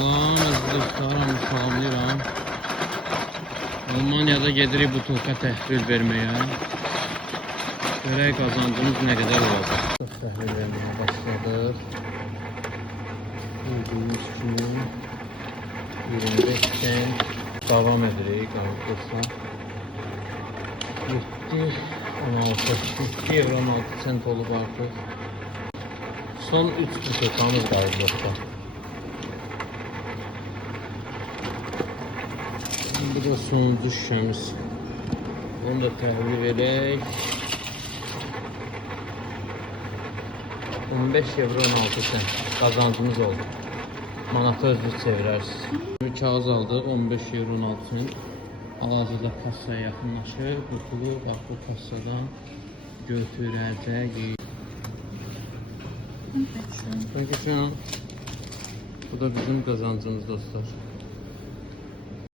Salam, dostlarım, salamlayıram. Almanya'da gedirik butulka təhvil verməyə. Görək qazancımız nə qədər olacaq. Təhvil verməyə başladıq. Gördüyünüz kimi 25 sent davam edirik. Arkadaşlar 2 euro 16 sent olub artıq. Son 3 butokamız qaldı dostlar. Bu da sonuncu şişemiz. Onu da təhvil verək. 15 euro 16 sent qazancımız oldu. Manatı özünüz çevirərsiniz. Bir kağız aldıq 15 euro 16 sent. Hal-hazırda kassaya yaxınlaşır. Qutulu bax bu kassadan götürəcəyik. Bu da bizim qazancımız dostlar.